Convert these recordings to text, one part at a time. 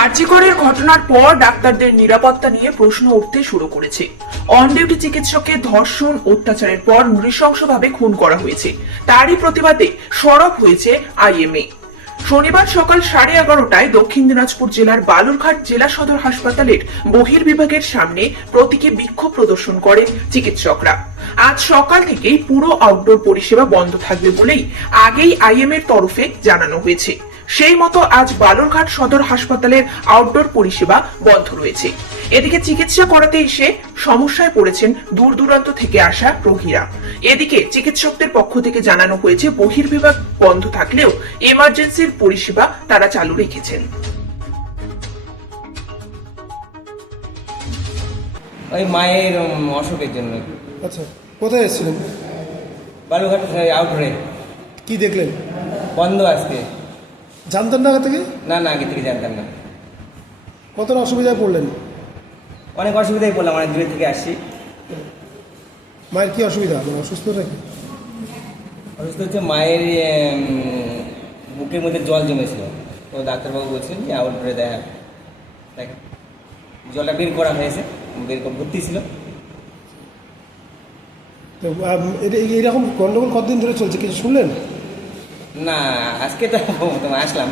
আরজিকরের ঘটনার পর ডাক্তারদের নিরাপত্তা নিয়ে প্রশ্ন উঠতে শুরু করেছে। অন ডিউটি চিকিৎসককে ধর্ষণ, অত্যাচারের পর নৃশংসভাবে খুন করা হয়েছে। তারই প্রতিবাদে সরব হয়েছে আইএমএ। শনিবার সকাল সাড়ে এগারোটায় দক্ষিণ দিনাজপুর জেলার বালুরঘাট জেলা সদর হাসপাতালের বহির্বিভাগের সামনে প্রতীকে বিক্ষোভ প্রদর্শন করেন চিকিৎসকরা। আজ সকাল থেকেই পুরো আউটডোর পরিষেবা বন্ধ থাকবে বলেই আগেই আইএম এর তরফে জানানো হয়েছে। সেই মতো আজ বালুরঘাট সদর হাসপাতালের আউটডোর পরিষেবা বন্ধ রয়েছে। এদিকে চিকিৎসা করাতে এসে সমস্যায় পড়েছেন দূর দূরান্ত থেকে আসা রোগীরা। এদিকে চিকিৎসকদের পক্ষ থেকে জানানো হয়েছে বহির্বিভাগ বন্ধ থাকলেও এমার্জেন্সির পরিষেবা তারা চালু রেখেছেন। ওই মায়ের অসুখের জন্য। আচ্ছা কোথায় এসেছিলেন? বালুঘাট কি দেখলেন? বন্ধ আজকে। জানতেন না আগে থেকে? না না আগে থেকে জানতাম না। কতটা অসুবিধায় পড়লেন? অনেক অসুবিধায় পড়লাম অনেক দূরে থেকে আসি মায়ের কি অসুবিধা? মানে অসুস্থ নাকি? অসুস্থ হচ্ছে মায়ের বুকের মধ্যে জল জমেছিল। তো ডাক্তারবাবু বলছেন যে আউটডোরে দেখা দেখ জলটা বের করা হয়েছে বের করে ভর্তি ছিল। তো এইরকম গন্ডগোল কতদিন ধরে চলছে কিছু শুনলেন? না আজকে তো তোমার আসলাম।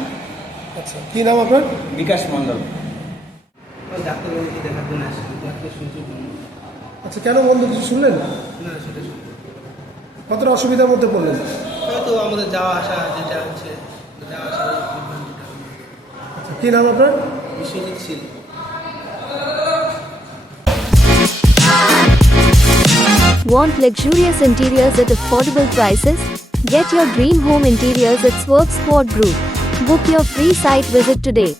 আচ্ছা কি নাম আপনার? বিকাশ মণ্ডল। আচ্ছা কেন বন্ধু কিছু শুনলেন? না সেটা কতটা অসুবিধার মধ্যে পড়লেন? হয়তো আমাদের যাওয়া আসা যেটা হচ্ছে যাওয়া আসা আচ্ছা কি নাম আপনার? বিশ্বজিৎ শীল Want luxurious interiors at affordable prices? Get your dream home interiors at Swerve Sport Group. Book your free site visit today.